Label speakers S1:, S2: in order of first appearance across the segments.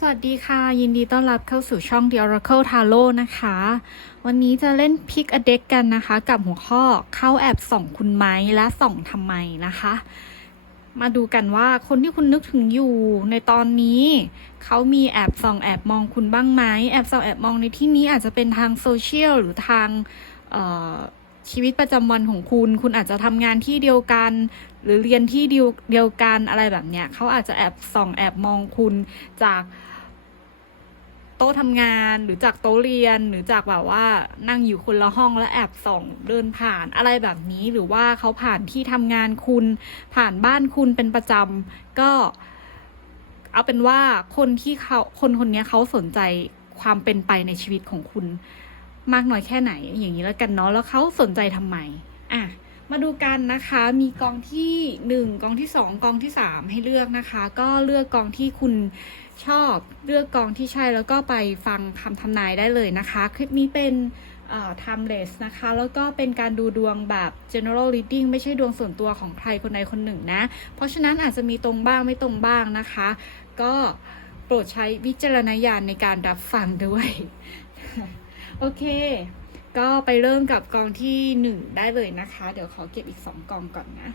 S1: สวัสดีค่ะ ยินดีต้อนรับเข้าสู่ช่อง The Oracle Tarot นะคะ วันนี้จะเล่น Pick a Deck กันนะคะ กับหัวข้อเข้าแอบส่องคุณไหมและส่องทำไมนะคะ มาดูกันว่าคนที่คุณนึกถึงอยู่ในตอนนี้ เขามีแอบส่องแอบมองคุณบ้างไหมแอบส่องแอบมองในที่นี้อาจจะเป็นทางโซเชียลหรือทางเชีวิตประจำวันของคุณ คุณอาจจะทำงานที่เดียวกัน หรือเรียนที่เดียวเดียวกันอะไรแบบเนี้ยเขาอาจจะแอบส่องแอบมองคุณจากโต๊ะทำงานหรือจากโต๊ะเรียนหรือจากแบบว่านั่งอยู่คนละห้องแล้วแอบส่องเดินผ่านอะไรแบบนี้หรือว่าเขาผ่านที่ทำงานคุณ ผ่านบ้านคุณเป็นประจำก็เอาเป็นว่าคนที่เขาคนคนนี้เขาสนใจความเป็นไปในชีวิตของคุณ มากน้อยแค่ไหนอย่างนี้แล้วกันเนาะแล้วเขาสนใจทำไมอะมาดูกันนะคะมีกองที่หนึ่งกองที่สองกองที่สามให้เลือกนะคะ ก็เลือกกองที่คุณชอบเลือกกองที่ใช่แล้วก็ไปฟังคำทำนายได้เลยนะคะ คลิปนี้เป็นเอ่อ timeless นะคะ แล้วก็เป็นการดูดวงแบบ general reading ไม่ใช่ดวงส่วนตัวของใครคนใดคนหนึ่งนะ เพราะฉะนั้นอาจจะมีตรงบ้างไม่ตรงบ้างนะคะ ก็โปรดใช้วิจารณญาณในการรับฟังด้วย โอเค ก็ไปเริ่มกับกองที่หนึ่งได้เลยนะคะ เดี๋ยวขอเก็บอีกสองกองก่อนนะ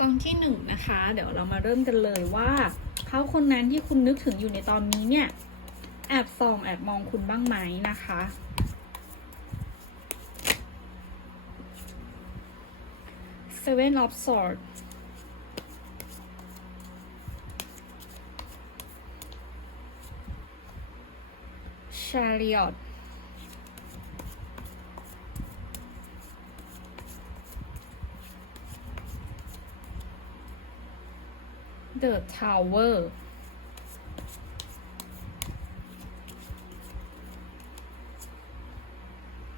S1: กองที่หนึ่งนะคะ เดี๋ยวเรามาเริ่มกันเลยว่าเขาคนนั้นที่คุณนึกถึงอยู่ในตอนนี้เนี่ย แอบส่องแอบมองคุณบ้างไหมนะคะ Seven of Swords Chariot The Tower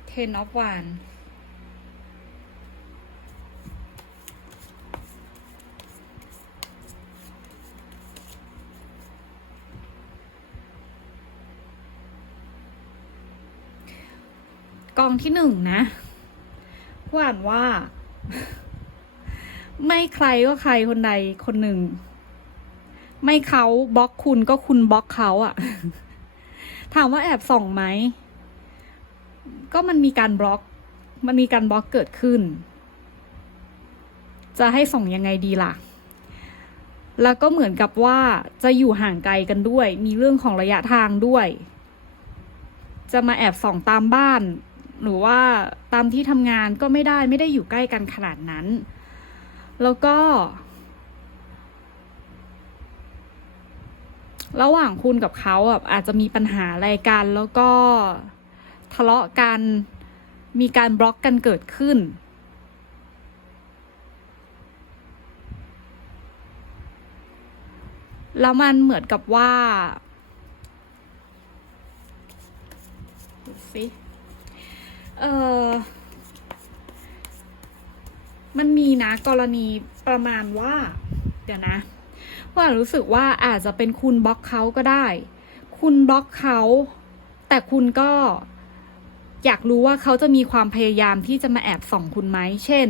S1: Ten of Wands ที่หนึ่งนะว่าอ่านว่า ไม่ใครก็ใครคนใดคนหนึ่ง ไม่เขาบล็อกคุณก็คุณบล็อกเขาอะถามว่าแอบส่องไหม ก็มันมีการบล็อก มันมีการบล็อกเกิดขึ้น จะให้ส่องยังไงดีล่ะ แล้วก็เหมือนกับว่าจะอยู่ห่างไกลกันด้วย มีเรื่องของระยะทางด้วย จะมาแอบส่องตามบ้าน หรือว่าตามที่ทำงานก็ไม่ได้ไม่ได้อยู่ใกล้กันขนาดนั้น แล้วก็ ระหว่างคุณกับเขาอะอาจจะมีปัญหาอะไรกัน แล้วก็ทะเลาะกันมีการบล็อกกันเกิดขึ้น แล้วมันเหมือนกับว่าดูสิ เออมันมีนะกรณีประมาณว่า เดี๋ยวนะ ว่ารู้สึกว่าอาจจะเป็นคุณบล็อกเขาก็ได้ คุณบล็อกเขาแต่คุณก็อยากรู้ว่าเขาจะมีความพยายามที่จะมาแอบส่องคุณไหม เช่น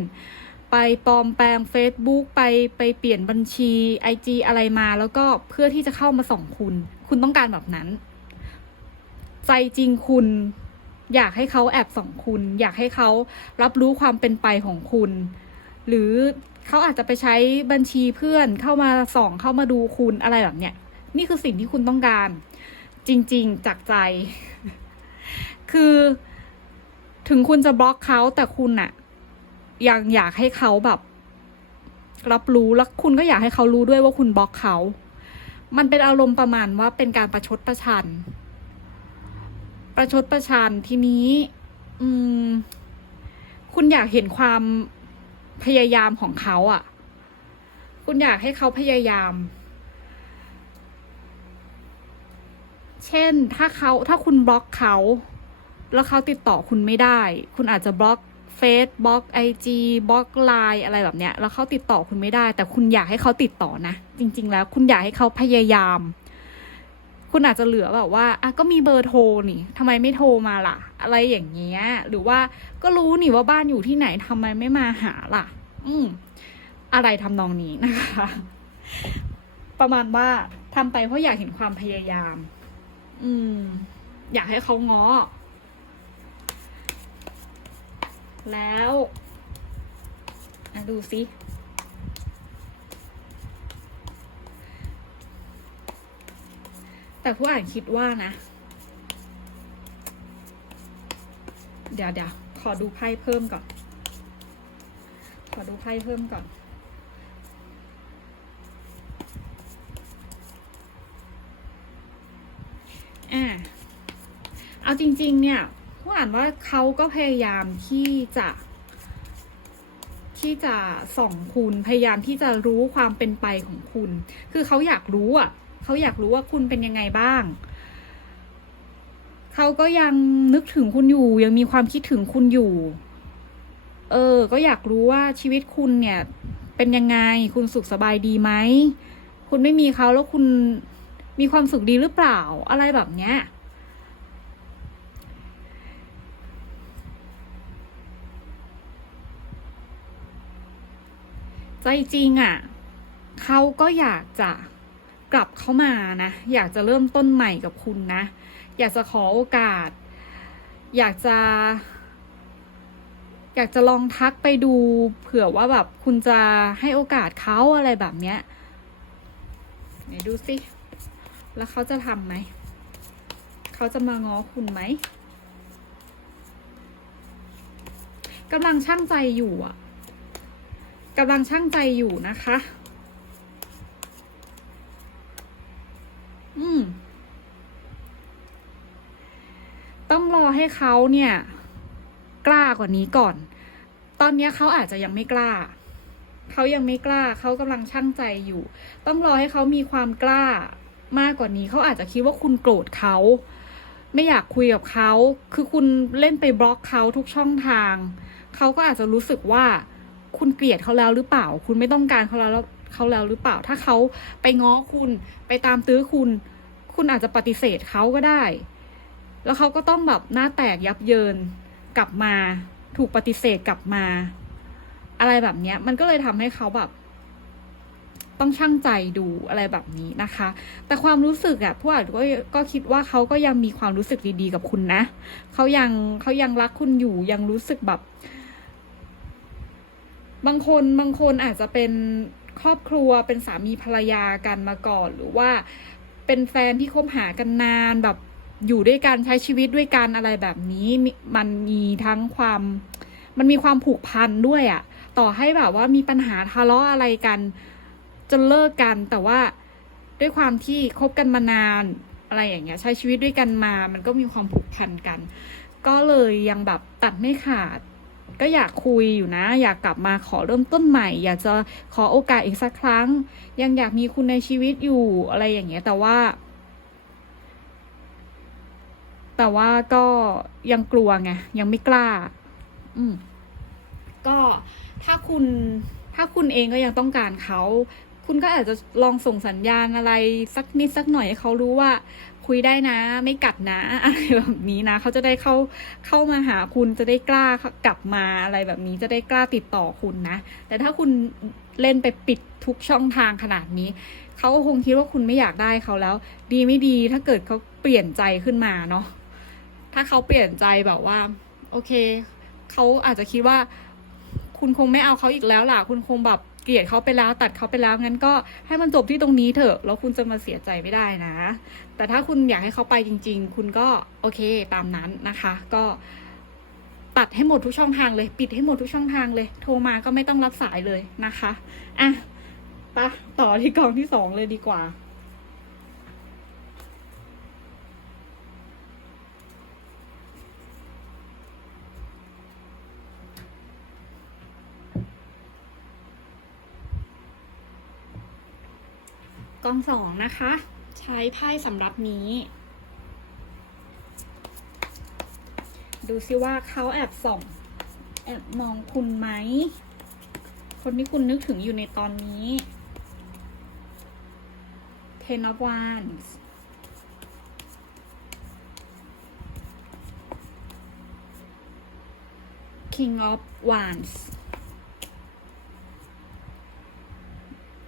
S1: ไปปลอมแปลง Facebook ไปไปเปลี่ยนบัญชี IG อะไรมา แล้วก็เพื่อที่จะเข้ามาส่องคุณ คุณต้องการแบบนั้น ใจจริงคุณ อยากให้เขาแอบส่องคุณ อยากให้เขารับรู้ความเป็นไปของคุณ หรือเขาอาจจะไปใช้บัญชีเพื่อนเข้ามาส่องเข้ามาดูคุณอะไรแบบเนี้ยนี่คือสิ่งที่คุณต้องการ จริง ๆ จากใจ คือถึงคุณจะบล็อกเขาแต่คุณอะยังอยากให้เขาแบบ รับรู้แล้วคุณก็อยากให้เขารู้ด้วยว่าคุณบล็อกเขา มันเป็นอารมณ์ประมาณว่าเป็นการประชดประชัน ประชดประชันทีนี้ อืม คุณอยากเห็นความพยายามของเขาอะ่ะ คุณอยากให้เขาพยายาม เช่นถ้าเขาถ้าคุณบล็อกเขา แล้วเขาติดต่อคุณไม่ได้ คุณอาจจะบล็อกเฟซบล็อกไอจีบล็อกไลน์อะไรแบบเนี้ย แล้วเขาติดต่อคุณไม่ได้ แต่คุณอยากให้เขาติดต่อนะ จริง ๆ แล้ว คุณอยากให้เขาพยายาม คุณอาจจะเหลือแบบว่าอะก็มีเบอร์โทรนี่ทำไมไม่โทรมาล่ะ อะไรอย่างเงี้ย หรือว่าก็รู้นี่ว่าบ้านอยู่ที่ไหนทำไมไม่มาหาล่ะ อืม อะไรทำนองนี้นะคะ ประมาณว่าทำไปเพราะอยากเห็นความพยายาม อืม อยากให้เขาง้อ แล้ว อะดูสิ แต่ผู้อ่านคิดว่านะ เดี๋ยวเดี๋ยวขอดูไพ่เพิ่มก่อน ขอดูไพ่เพิ่มก่อนอ่าเอาจริง ๆ เนี่ยผู้อ่านว่าเขาก็พยายามที่จะ ที่จะส่องคุณพยายามที่จะรู้ความเป็นไปของคุณ คือเขาอยากรู้อะ เขาอยากรู้ว่าคุณเป็นยังไงบ้าง เขาก็ยังนึกถึงคุณอยู่ ยังมีความคิดถึงคุณอยู่ เออ ก็อยากรู้ว่าชีวิตคุณเนี่ย เป็นยังไง คุณสุขสบายดีไหม คุณไม่มีเขาแล้วคุณมีความสุขดีหรือเปล่า อะไรแบบเนี้ยใจจริงอะ่ะ เขาก็อยากจะ กลับเข้ามานะ อยากจะเริ่มต้นใหม่กับคุณนะ อยากจะขอโอกาส อยากจะ อยากจะลองทักไปดู เผื่อว่าแบบคุณจะให้โอกาสเขาอะไรแบบเนี้ยไหนดูสิ แล้วเขาจะทำไหม เขาจะมาง้อคุณไหมกำลังช่างใจอยู่อะกำลังช่างใจอยู่นะคะ อืม ต้องรอให้เขาเนี่ย กล้ากว่านี้ก่อน ตอนนี้เขาอาจจะยังไม่กล้า เขายังไม่กล้า เขากำลังช่างใจอยู่ ต้องรอให้เขามีความกล้ามากกว่านี้ เขาอาจจะคิดว่าคุณโกรธเขาไม่อยากคุยกับเขา คือคุณเล่นไปบล็อกเขาทุกช่องทาง เขาก็อาจจะรู้สึกว่าคุณเกลียดเขาแล้วหรือเปล่า คุณไม่ต้องการเขาแล้ว เขาแล้วหรือเปล่า ถ้าเขาไปง้อคุณไปตามตื้อคุณ คุณอาจจะปฏิเสธเขาก็ได้ แล้วเขาก็ต้องแบบหน้าแตกยับเยินกลับมา ถูกปฏิเสธกลับมา อะไรแบบเนี้ย มันก็เลยทำให้เขาแบบ ต้องช่างใจดูอะไรแบบนี้นะคะ แต่ความรู้สึกอะพวกก็ก็คิดว่าเขาก็ยังมีความรู้สึกดีๆกับคุณนะเขายังเขายังรักคุณอยู่ยังรู้สึกแบบบางคนบางคนอาจจะเป็น ครอบครัวเป็นสามีภรรยากันมาก่อน หรือว่าเป็นแฟนที่คบหากันนานแบบอยู่ด้วยกันใช้ชีวิตด้วยกันอะไรแบบนี้มันมีทั้งความมันมีความผูกพันด้วยอะ่ะต่อให้แบบว่ามีปัญหาทะเลาะอะไรกันจนเลิกกันแต่ว่าด้วยความที่คบกันมานานอะไรอย่างเงี้ยใช้ชีวิตด้วยกันมา มันก็มีความผูกพันกัน ก็เลยยังแบบตัดไม่ขาด ก็อยากคุยอยู่นะ อยากกลับมาขอเริ่มต้นใหม่ อยากจะขอโอกาสอีกสักครั้ง ยังอยากมีคุณในชีวิตอยู่อะไรอย่างเงี้ยแต่ว่า แต่ว่าก็ยังกลัวไงยังไม่กล้า อืมก็ถ้าคุณถ้าคุณเองก็ยังต้องการเขา คุณก็อาจจะลองส่งสัญญาณอะไรสักนิดสักหน่อยให้เขารู้ว่า คุยได้นะ ไม่กัดนะอะไรแบบนี้นะเขาจะได้เข้าเข้ามาหาคุณจะได้กล้ากลับมาอะไรแบบนี้จะได้กล้าติดต่อคุณนะ แต่ถ้าคุณเล่นไปปิดทุกช่องทางขนาดนี้เขาก็คงคิดว่าคุณไม่อยากได้เขาแล้ว ดีไม่ดีถ้าเกิดเขาเปลี่ยนใจขึ้นมาเนาะถ้าเขาเปลี่ยนใจแบบว่า โอเคเขาอาจจะคิดว่า คุณคงไม่เอาเขาอีกแล้วล่ะ คุณคงแบบ เกลียดเขาไปแล้วตัดเขาไปแล้วงั้นก็ให้มันจบที่ตรงนี้เถอะ แล้วคุณจะมาเสียใจไม่ได้นะ แต่ถ้าคุณอยากให้เขาไปจริง ๆ คุณก็โอเคตามนั้นนะคะ ก็ตัดให้หมดทุกช่องทางเลย ปิดให้หมดทุกช่องทางเลย โทรมาก็ไม่ต้องรับสายเลยนะคะ อะปะต่อที่กองที่สองเลยดีกว่า องสองนะคะ ใช้ไพ่สำหรับนี้ ดูซิว่าเขาแอบส่อง แอบมองคุณไหม คนที่คุณนึกถึงอยู่ในตอนนี้ Ten of Wands คิงออฟวานส์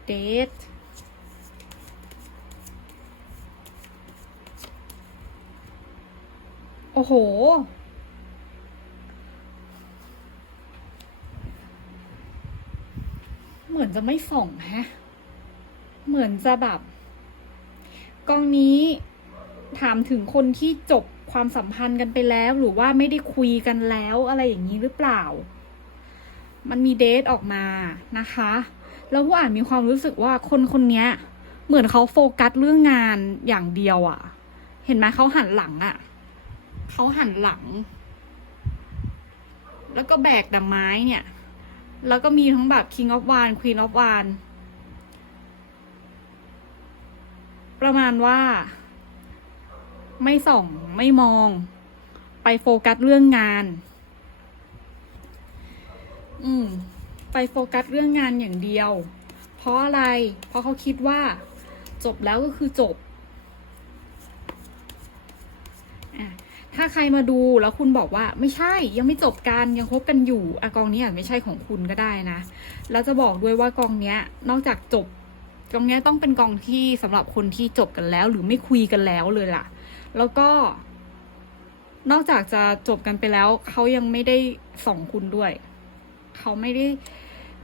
S1: เดท โห เหมือนจะไม่ส่งแฮะ เหมือนจะแบบกองนี้ถามถึงคนที่จบความสัมพันธ์กันไปแล้วหรือว่าไม่ได้คุยกันแล้วอะไรอย่างนี้หรือเปล่า มันมีเดทออกมานะคะ แล้วผู้อ่านมีความรู้สึกว่าคนคนนี้เหมือนเขาโฟกัสเรื่องงานอย่างเดียวอะ่ะ เห็นไหมเขาหันหลังอะ่ะ เขาหันหลัง แล้วก็แบกดอกไม้เนี่ย แล้วก็มีทั้งแบบ King of Wands Queen of Wands ประมาณว่า ไม่ส่องไม่มอง ไปโฟกัสเรื่องงาน อืม ไปโฟกัสเรื่องงานอย่างเดียว เพราะอะไร เพราะเขาคิดว่า จบแล้วก็คือจบอะ ถ้าใครมาดูแล้วคุณบอกว่าไม่ใช่ยังไม่จบกันยังคบกันอยู่อะกองนี้อาจไม่ใช่ของคุณก็ได้นะ แล้วจะบอกด้วยว่ากองเนี้ยนอกจากจบกองเนี้ยต้องเป็นกองที่สำหรับคนที่จบกันแล้ว หรือไม่คุยกันแล้วเลยล่ะ แล้วก็ นอกจากจะจบกันไปแล้วเขายังไม่ได้ส่องคุณด้วยเขาไม่ได้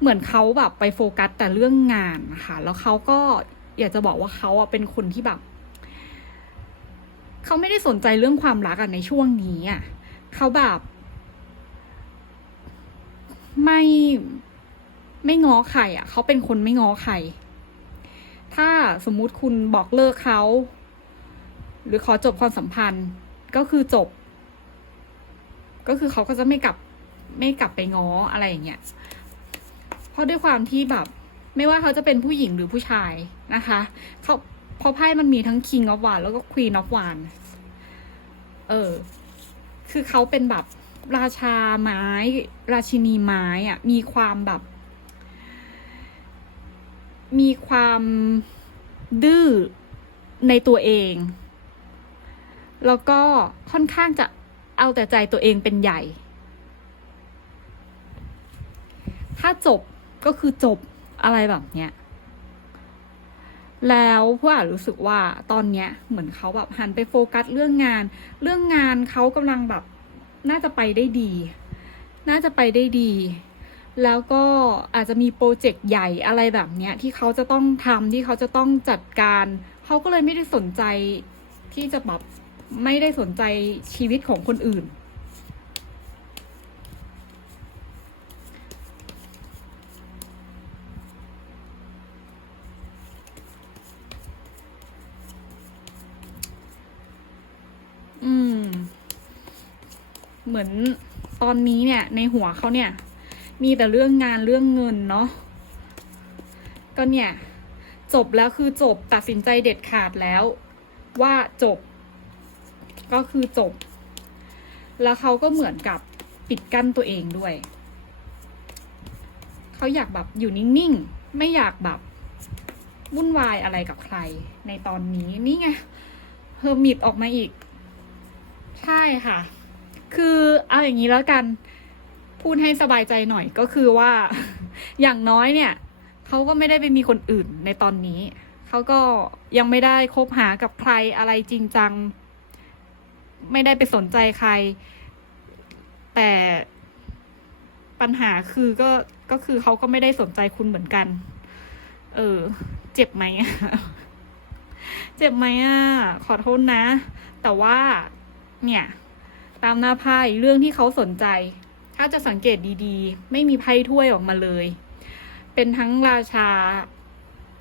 S1: เหมือนเขาแบบไปโฟกัสแต่เรื่องงานนะคะแล้วเขาก็อยากจะบอกว่าเขาอะเป็นคนที่แบบ เขาไม่ได้สนใจเรื่องความรักอะในช่วงนี้อะเขาแบบ ไม่ไม่ง้อใครอะเขาเป็นคนไม่ง้อใคร ถ้าสมมุติคุณบอกเลิกเขา หรือขอจบความสัมพันธ์ก็คือจบ ก็คือเขาก็จะไม่กลับไม่กลับไปง้ออะไรอย่างเงี้ย เพราะด้วยความที่แบบ ไม่ว่าเขาจะเป็นผู้หญิงหรือผู้ชายนะคะ เขา เพราะไพ่มันมีทั้ง King of w a n d แล้วก็ Queen of w a n d เออ คือเขาเป็นแบบราชาไม้ ราชินีไม้อะมีความแบบ มีความดื้อในตัวเอง แล้วก็ค่อนข้างจะเอาแต่ใจตัวเองเป็นใหญ่ ถ้าจบก็คือจบอะไรแบบเนี้ย แล้วผู้อ่ารู้สึกว่าตอนเนี้ยเหมือนเขาแบบหันไปโฟกัสเรื่องงาน เรื่องงานเขากำลังแบบน่าจะไปได้ดี น่าจะไปได้ดี แล้วก็อาจจะมีโปรเจกต์ใหญ่อะไรแบบเนี้ยที่เขาจะต้องทำที่เขาจะต้องจัดการ เขาก็เลยไม่ได้สนใจที่จะแบบไม่ได้สนใจชีวิตของคนอื่น อืม เหมือนตอนนี้เนี่ย ในหัวเขาเนี่ย มีแต่เรื่องงานเรื่องเงินเนาะก็เนี่ยจบแล้วคือจบตัดสินใจเด็ดขาดแล้ว ว่าจบ ก็คือจบ แล้วเขาก็เหมือนกับปิดกั้นตัวเองด้วย เขาอยากแบบอยู่นิ่งๆ ไม่อยากแบบวุ่นวายอะไรกับใคร ในตอนนี้นี่ไงเฮอร์มิตออกมาอีก ใช่ค่ะ คือเอาอย่างนี้แล้วกัน พูดให้สบายใจหน่อยก็คือว่า อย่างน้อยเนี่ยเขาก็ไม่ได้ไปมีคนอื่นในตอนนี้ เขาก็ยังไม่ได้คบหากับใครอะไรจริงจัง ไม่ได้ไปสนใจใคร แต่ปัญหาคือก็ก็คือเขาก็ไม่ได้สนใจคุณเหมือนกัน เออ เจ็บไหม เจ็บไหมอะ ขอโทษนะ แต่ว่า เนี่ย ตามหน้าไพ่เรื่องที่เขาสนใจ ถ้าจะสังเกตดีๆ ไม่มีไพ่ถ้วยออกมาเลย เป็นทั้งราชา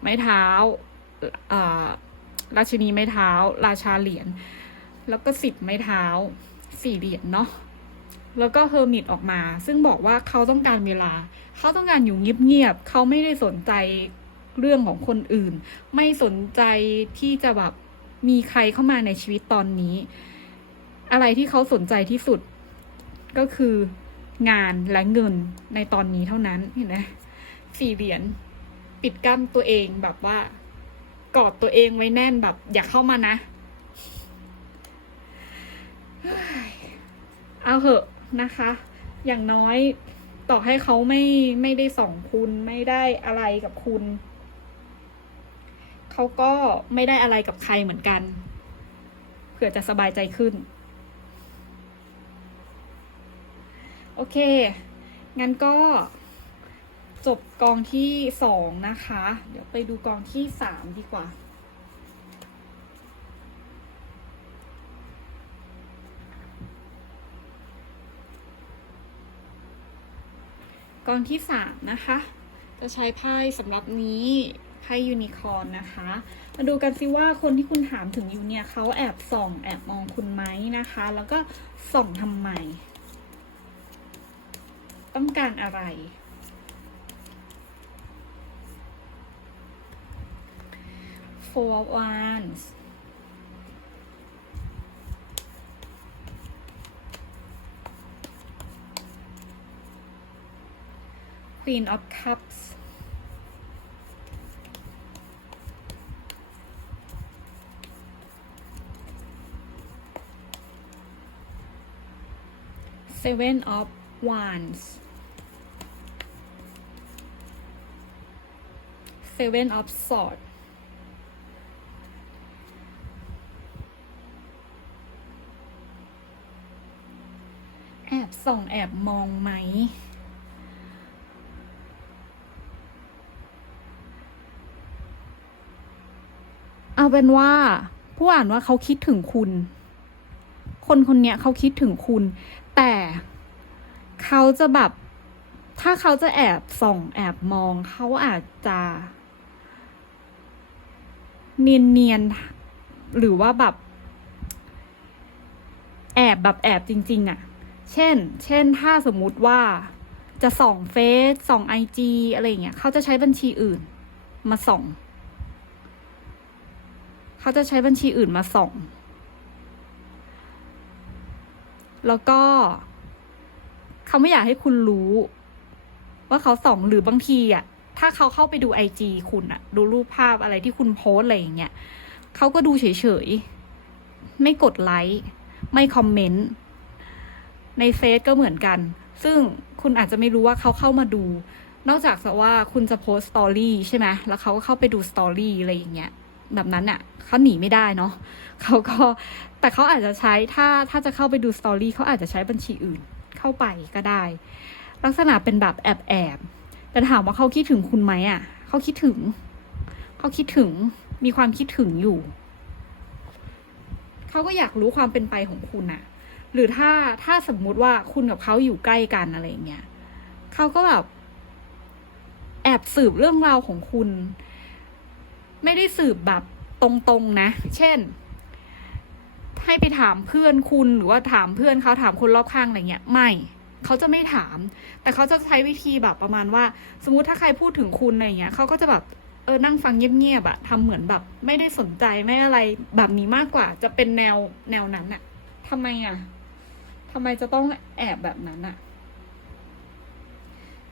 S1: ไม้เท้าราชินีไม้เท้า ราชาเหรียญแล้วก็สิบไม้เท้าสี่เหรียญเนาะแล้วก็เฮอร์มิตออกมา ซึ่งบอกว่าเขาต้องการเวลา เขาต้องการอยู่เงียบๆเขาไม่ได้สนใจเรื่องของคนอื่น ไม่สนใจที่จะแบบมีใครเข้ามาในชีวิตตอนนี้ อะไรที่เขาสนใจที่สุด ก็คืองานและเงินในตอนนี้เท่านั้นเห็นไหมสี่เหรียญปิดกั้นตัวเองแบบว่า กอดตัวเองไว้แน่นแบบ อย่าเข้ามานะ เอาเหอะนะคะ อย่างน้อยต่อให้เขาไม่ไม่ได้ส่องคุณไม่ได้อะไรกับคุณ เขาก็ไม่ได้อะไรกับใครเหมือนกัน เผื่อจะสบายใจขึ้น โอเค งั้นก็จบกองที่สองนะคะ เดี๋ยวไปดูกองที่สามดีกว่า กองที่สามนะคะ จะใช้ไพ่สำหรับนี้ไพ่ยูนิคอร์นนะคะ มาดูกันสิว่าคนที่คุณถามถึงอยู่เนี่ยเขาแอบส่อง แอบมองคุณไหมนะคะ แล้วก็ส่องทำไม ต้องการอะไร Four of Wands Queen of Cups Seven of Wands Seven of Swords แอบส่องแอบมองไหม เอาเป็นว่า ผู้อ่านว่าเขาคิดถึงคุณ คนคนเนี้ยเขาคิดถึงคุณ แต่เขาจะแบบถ้าเขาจะแอบส่องแอบมองเขาอาจจะ เนียนๆ หรือว่าแบบ แอบแบบแอบจริง ๆอะ่ะ เช่น เช่นถ้าสมมุติว่าจะส่องเฟซส่องไอจีอะไรอย่างเงี้ยเขาจะใช้บัญชีอื่น มาส่องเขาจะใช้บัญชีอื่นมาส่อง แล้วก็เขาไม่อยากให้คุณรู้ ว่าเขาส่องหรือบางทีอะ ถ้าเขาเข้าไปดูไอจีคุณอะดูรูปภาพอะไรที่คุณโพสอะไรอย่างเงี้ยเขาก็ดูเฉยๆ ไม่กดไลค์ ไม่คอมเมนต์ ในเฟซก็เหมือนกัน ซึ่งคุณอาจจะไม่รู้ว่าเขาเข้ามาดู นอกจากว่าคุณจะโพสต์สตอรี่ใช่ไหมแล้วเขาก็เข้าไปดูสตอรี่อะไรอย่างเงี้ย แบบนั้นอะเขาหนีไม่ได้เนาะเขาก็ แต่เขาอาจจะใช้ ถ้า ถ้าจะเข้าไปดูสตอรี่เขาอาจจะใช้บัญชีอื่น เข้าไปก็ได้ ลักษณะเป็นแบบแอบแอบ แต่ถามว่าเขาคิดถึงคุณไหมอะเขาคิดถึง เขาคิดถึงมีความคิดถึงอยู่เขาก็อยากรู้ความเป็นไปของคุณอะหรือถ้าถ้าสมมุติว่าคุณกับเขาอยู่ใกล้กันอะไรเงี้ยเขาก็แบบแอบสืบเรื่องราวของคุณ ไม่ได้สืบแบบตรงๆนะ เช่น ให้ไปถามเพื่อนคุณหรือว่าถามเพื่อนเขาถามคนรอบข้างอะไรเงี้ย ไม่ เขาจะไม่ถาม แต่เขาจะใช้วิธีแบบประมาณว่า สมมติถ้าใครพูดถึงคุณอะไรเงี้ยเขาก็จะแบบเออนั่งฟังเงียบๆอะทำเหมือนแบบ ไม่ได้สนใจไม่อะไรแบบนี้มากกว่า จะเป็นแนวแนวนั้นอะทำไมอะทำไมจะต้องแอบแบบนั้นอะ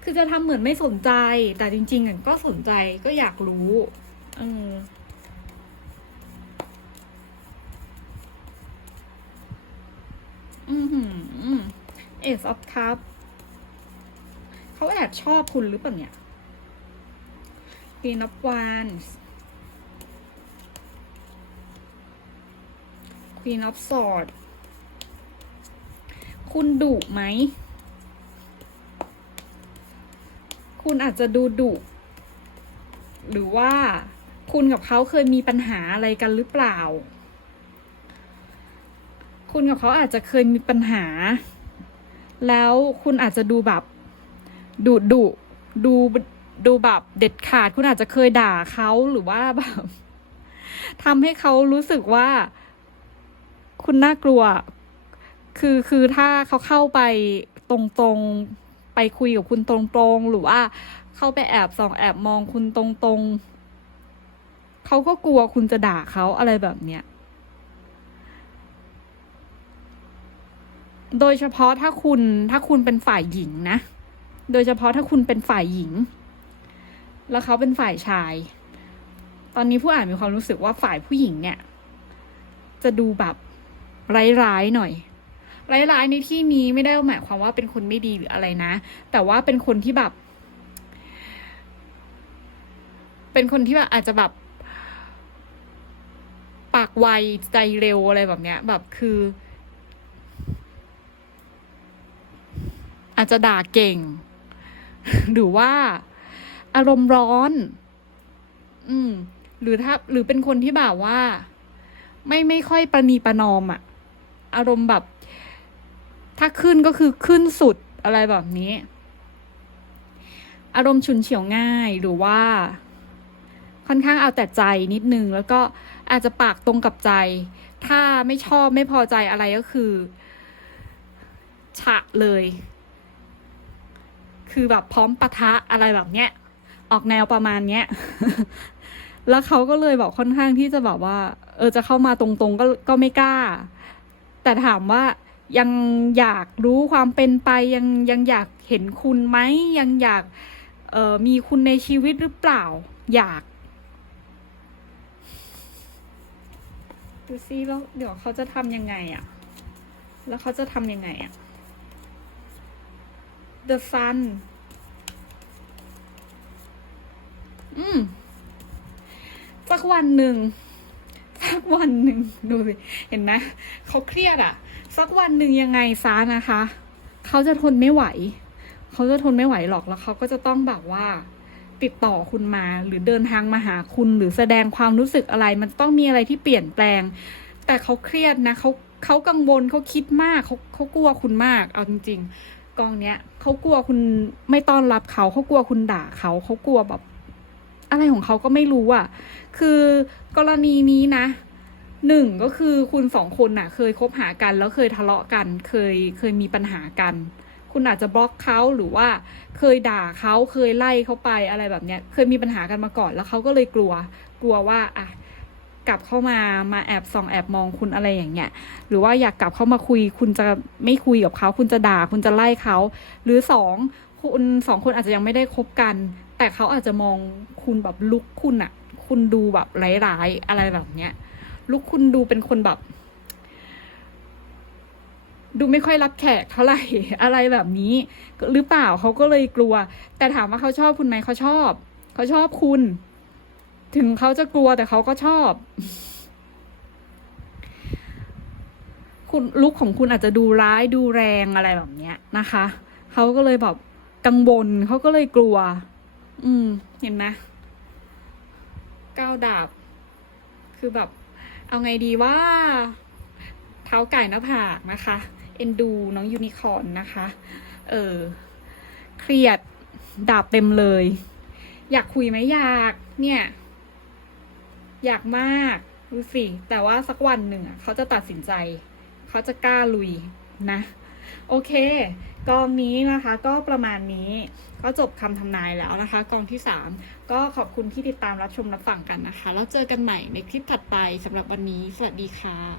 S1: คือจะทำเหมือนไม่สนใจ แต่จริงๆอะก็สนใจก็อยากรู้เอออือหือ เอสออฟคัพเขาแอบชอบคุณหรือเปล่าเนี่ย Queen of Wands Queen of Swords คุณดุไหม คุณอาจจะดูดุ หรือว่าคุณกับเขาเคยมีปัญหาอะไรกันหรือเปล่า คุณกับเขาอาจจะเคยมีปัญหา แล้วคุณอาจจะดูแบบดุดุดูดูแบบเด็ดขาด คุณอาจจะเคยด่าเขาหรือว่าแบบทำให้เขารู้สึกว่า คุณน่ากลัว คือคือถ้าเขาเข้าไปตรงๆไปคุยกับคุณตรงๆ หรือว่าเข้าไปแอบส่องแอบมองคุณตรงๆเขาก็กลัวคุณจะด่าเขาอะไรแบบเนี้ย โดยเฉพาะถ้าคุณถ้าคุณเป็นฝ่ายหญิงนะ โดยเฉพาะถ้าคุณเป็นฝ่ายหญิง แล้วเขาเป็นฝ่ายชาย ตอนนี้ผู้อ่านมีความรู้สึกว่าฝ่ายผู้หญิงเนี่ย จะดูแบบร้ายๆหน่อย ร้ายๆในที่นี้ไม่ได้หมายความว่าเป็นคนไม่ดีหรืออะไรนะ แต่ว่าเป็นคนที่แบบ เป็นคนที่แบบอาจจะแบบปากไวใจเร็วอะไรแบบเนี้ย แบบคือ อาจจะด่าเก่ง หรือว่าอารมณ์ร้อน อืม หรือถ้า หรือเป็นคนที่แบบว่า ไม่ไม่ค่อยประนีประนอมอะอารมณ์แบบ ถ้าขึ้นก็คือขึ้นสุดอะไรแบบนี้ อารมณ์ฉุนเฉียวง่ายหรือว่า ค่อนข้างเอาแต่ใจนิดนึง แล้วก็อาจจะปากตรงกับใจ ถ้าไม่ชอบไม่พอใจอะไรก็คือ ฉะเลย คือแบบพร้อมปะทะอะไรแบบเนี้ย ออกแนวประมาณเนี้ย แล้วเขาก็เลยแบบค่อนข้างที่จะแบบว่า เออจะเข้ามาตรงๆก็ก็ไม่กล้า แต่ถามว่ายังอยากรู้ความเป็นไปยังยังอยากเห็นคุณไหมยังอยากเออมีคุณในชีวิตหรือเปล่า อยากดูซิแล้วเดี๋ยวเขาจะทำยังไงอะแล้วเขาจะทำยังไงอะ The Sun อืมสักวันหนึ่งสักวันหนึ่งดูสิเห็นไหมเขาเครียดอะสักวันหนึ่งยังไงซานะคะ เขาจะทนไม่ไหว เขาจะทนไม่ไหวหรอกแล้วเขาก็จะต้องแบบว่า ติดต่อคุณมา หรือเดินทางมาหาคุณหรือแสดงความรู้สึกอะไร มันต้องมีอะไรที่เปลี่ยนแปลง แต่เขาเครียดนะเขาเขากังวลเขาคิดมากเขาเขากลัวคุณมาก เอาจริง ๆ กองเนี้ยเขากลัวคุณไม่ต้อนรับเขาเขากลัวคุณด่าเขาเขากลัวแบบ อะไรของเขาก็ไม่รู้อะ คือกรณีนี้นะหนึ่งก็คือคุณสองคนน่ะ เคยคบหากันแล้วเคยทะเลาะกัน เคยเคยมีปัญหากัน คุณอาจจะบล็อกเขาหรือว่า เคยด่าเขาเคยไล่เขาไปอะไรแบบเนี้ย เคยมีปัญหากันมาก่อนแล้วเขาก็เลยกลัว กลัวว่าอะ กลับเข้ามามาแอบส่องแอบมองคุณอะไรอย่างเงี้ยหรือว่าอยากกลับเข้ามาคุย คุณจะไม่คุยกับเขาคุณจะด่าคุณจะไล่เขาหรือสองคุณสองคนอาจจะยังไม่ได้คบกัน แต่เขาอาจจะมองคุณแบบลุกคุณอะคุณดูแบบร้ายๆอะไรแบบเนี้ยลุกคุณดูเป็นคนแบบ ดูไม่ค่อยรับแขกเท่าไหร่อะไรแบบนี้หรือเปล่าเขาก็เลยกลัว แต่ถามว่าเขาชอบคุณไหมเขาชอบ เขาชอบคุณ ถึงเขาจะกลัวแต่เขาก็ชอบ คุณลุกของคุณอาจจะดูร้ายดูแรงอะไรแบบเนี้ยนะคะ เขาก็เลยแบบกังวลเขาก็เลยกลัว อืม เห็นไหมก้าวดาบ คือแบบ เอาไงดีว่า เท้าไก่หน้าผากนะคะ เอ็นดูน้องยูนิคอร์นนะคะ เออ เครียดดาบเต็มเลย อยากคุยไหมอยาก เนี่ย อยากมากดูสิแต่ว่าสักวันหนึ่งอะเขาจะตัดสินใจ เขาจะกล้าลุยนะ โอเค กองนี้นะคะก็ประมาณนี้ก็จบคำทำนายแล้วนะคะ กองที่ 3 ก็ขอบคุณที่ติดตามรับชมรับฟังกันนะคะ แล้วเจอกันใหม่ในคลิปถัดไปสำหรับวันนี้ สวัสดีค่ะ